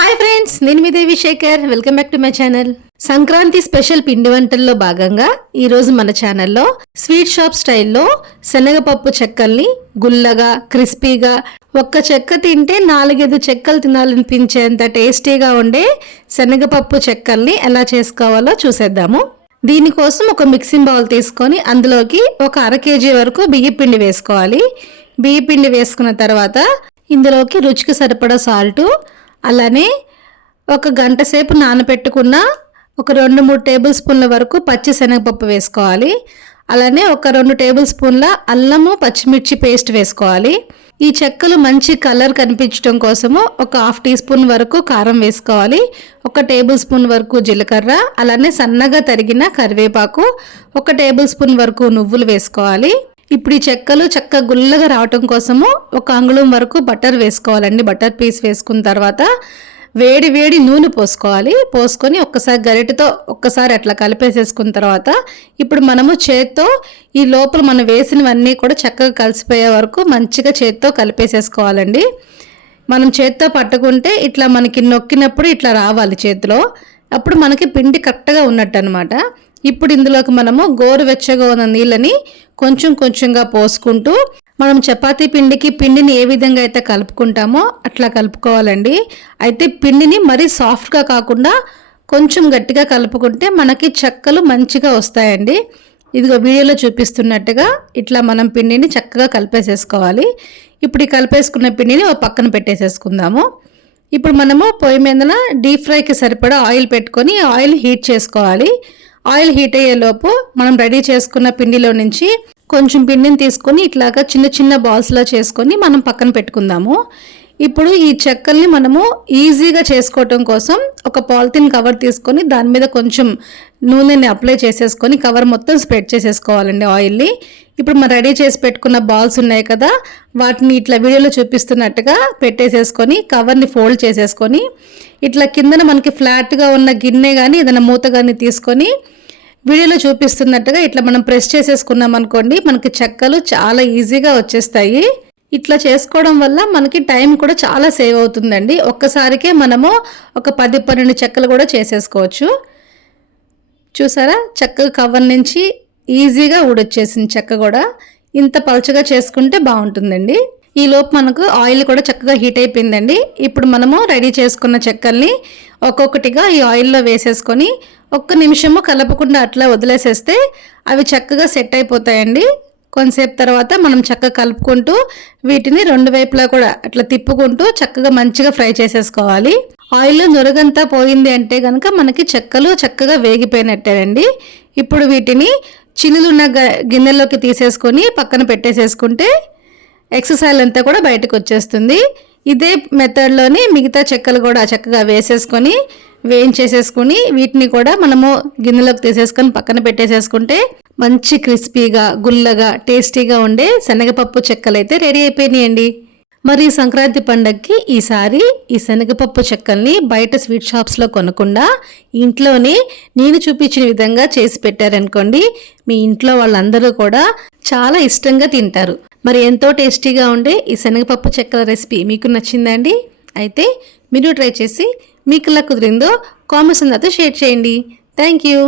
Hi friends, నేను మీ Devi Shekhar. Welcome back to my channel. Sankranti special పిండి వంటల్లో భాగంగా ఈరోజు మన ఛానల్లో స్వీట్ షాప్ స్టైల్లో శనగపప్పు చెక్కల్ని గుల్లగా క్రిస్పీగా ఒక్క చెక్క తింటే 4-5 చెక్కలు తినాలనిపించేంత టేస్టీగా ఉండే శనగపప్పు చెక్కల్ని ఎలా చేసుకోవాలో చూసేద్దాము. దీనికోసం ఒక మిక్సింగ్ బౌల్ తీసుకొని అందులోకి ఒక 1/2 kg వరకు బియ్య పిండి వేసుకోవాలి. బియ్య పిండి వేసుకున్న తర్వాత ఇందులోకి రుచికి సరిపడా సాల్టు, అలానే ఒక గంట సేపు నానబెట్టుకున్న ఒక 2-3 టేబుల్ స్పూన్ల వరకు పచ్చి శనగపప్పు వేసుకోవాలి. అలానే ఒక 2 టేబుల్ స్పూన్ల అల్లము పచ్చిమిర్చి పేస్ట్ వేసుకోవాలి. ఈ చెక్కలు మంచి కలర్ కనిపించడం కోసము ఒక 1/2 టీ స్పూన్ వరకు కారం వేసుకోవాలి. 1 టేబుల్ స్పూన్ వరకు జీలకర్ర, అలానే సన్నగా తరిగిన కరివేపాకు, 1 టేబుల్ స్పూన్ వరకు నువ్వులు వేసుకోవాలి. ఇప్పుడు ఈ చెక్కలు చక్కగా గుల్లగా రావటం కోసము 1 అంగుళం వరకు బటర్ వేసుకోవాలండి. బటర్ పీస్ వేసుకున్న తర్వాత వేడి నూనె పోసుకొని ఒక్కసారి గరిటెతో ఒక్కసారి అట్లా కలిపేసేసుకున్న తర్వాత ఇప్పుడు మనము చేత్తో ఈ లోపల మనం వేసినవన్నీ కూడా చక్కగా కలిసిపోయే వరకు మంచిగా చేత్తో కలిపేసేసుకోవాలండి. మనం చేత్తో పట్టుకుంటే ఇట్లా మనకి నొక్కినప్పుడు ఇట్లా రావాలి చేతిలో, అప్పుడు మనకి పిండి కరెక్ట్గా ఉన్నట్టు అనమాట. ఇప్పుడు ఇందులోకి మనము గోరువెచ్చగా ఉన్న నీళ్ళని కొంచెంగా పోసుకుంటూ మనం చపాతీ పిండిని ఏ విధంగా అయితే కలుపుకుంటామో అట్లా కలుపుకోవాలండి. అయితే పిండిని మరీ సాఫ్ట్గా కాకుండా కొంచెం గట్టిగా కలుపుకుంటే మనకి చెక్కలు మంచిగా వస్తాయండి. ఇదిగో వీడియోలో చూపిస్తున్నట్టుగా ఇట్లా మనం పిండిని చక్కగా కలిపేసేసుకోవాలి. ఇప్పుడు ఈ కలిపేసుకున్న పిండిని ఒక పక్కన పెట్టేసేసుకుందాము. ఇప్పుడు మనము పొయ్యి మీదన డీప్ ఫ్రైకి సరిపడా ఆయిల్ పెట్టుకొని ఆయిల్ హీట్ చేసుకోవాలి. ఆయిల్ హీట్ అయ్యేలోపు మనం రెడీ చేసుకున్న పిండిలో నుంచి కొంచెం పిండిని తీసుకొని ఇట్లాగా చిన్న బాల్స్లో చేసుకొని మనం పక్కన పెట్టుకుందాము. ఇప్పుడు ఈ చెక్కల్ని మనము ఈజీగా చేసుకోవటం కోసం ఒక పాలిథిన్ కవర్ తీసుకొని దాని మీద కొంచెం నూనెని అప్లై చేసేసుకొని కవర్ మొత్తం స్ప్రెడ్ చేసేసుకోవాలండి ఆయిల్ని. ఇప్పుడు మనం రెడీ చేసి పెట్టుకున్న బాల్స్ ఉన్నాయి కదా, వాటిని ఇట్లా వీడియోలో చూపిస్తున్నట్టుగా పెట్టేసేసుకొని కవర్ని ఫోల్డ్ చేసేసుకొని ఇట్లా కిందన మనకి ఫ్లాట్గా ఉన్న గిన్నె కానీ ఏదైనా మూత కానీ తీసుకొని వీడియోలో చూపిస్తున్నట్టుగా ఇట్లా మనం ప్రెస్ చేసేసుకున్నాం అనుకోండి, మనకి చెక్కలు చాలా ఈజీగా వచ్చేస్తాయి. ఇట్లా చేసుకోవడం వల్ల మనకి టైం కూడా చాలా సేవ్ అవుతుందండి. ఒక్కసారికే మనము ఒక 10-12 చెక్కలు కూడా చేసేసుకోవచ్చు. చూసారా, చెక్క కవర్ నుంచి ఈజీగా ఊడొచ్చేసింది చెక్క కూడా. ఇంత పలుచగా చేసుకుంటే బాగుంటుందండి. ఈ లోపు మనకు ఆయిల్ కూడా చక్కగా హీట్ అయిపోయిందండి. ఇప్పుడు మనము రెడీ చేసుకున్న చెక్కల్ని ఒక్కొక్కటిగా ఈ ఆయిల్లో వేసేసుకొని 1 నిమిషము కలపకుండా అట్లా వదిలేసేస్తే అవి చక్కగా సెట్ అయిపోతాయండి. కొంతసేపు తర్వాత మనం చక్కగా కలుపుకుంటూ వీటిని 2 వైపులా కూడా అట్లా తిప్పుకుంటూ చక్కగా మంచిగా ఫ్రై చేసేసుకోవాలి. ఆయిల్లో నురగంతా పోయింది అంటే కనుక మనకి చెక్కలు చక్కగా వేగిపోయినట్టేనండి. ఇప్పుడు వీటిని చిల్లులున్న గిన్నెలోకి తీసేసుకొని పక్కన పెట్టేసేసుకుంటే ఎక్సర్సైజ్ అంతా కూడా బయటకు వచ్చేస్తుంది. ఇదే మెథడ్లోని మిగతా చెక్కలు కూడా చక్కగా వేసేసుకొని వేయించేసేసుకుని వీటిని కూడా మనము గిన్నెలోకి తీసేసుకొని పక్కన పెట్టేసేసుకుంటే మంచి క్రిస్పీగా గుల్లగా టేస్టీగా ఉండే శనగపప్పు చెక్కలు అయితే రెడీ అయిపోయినాయండి. మరి సంక్రాంతి పండగకి ఈసారి ఈ శనగపప్పు చెక్కల్ని బయట స్వీట్ షాప్స్లో కొనకుండా ఇంట్లోనే నేను చూపించిన విధంగా చేసి పెట్టారనుకోండి, మీ ఇంట్లో వాళ్ళందరూ కూడా చాలా ఇష్టంగా తింటారు. మరి ఎంతో టేస్టీగా ఉండే ఈ శనగపప్పు చెక్కల రెసిపీ మీకు నచ్చిందండి? అయితే మీరు ట్రై చేసి మీకు ఎలా కుదిరిందో కామెంట్స్ అందరితో షేర్ చేయండి. Thank you.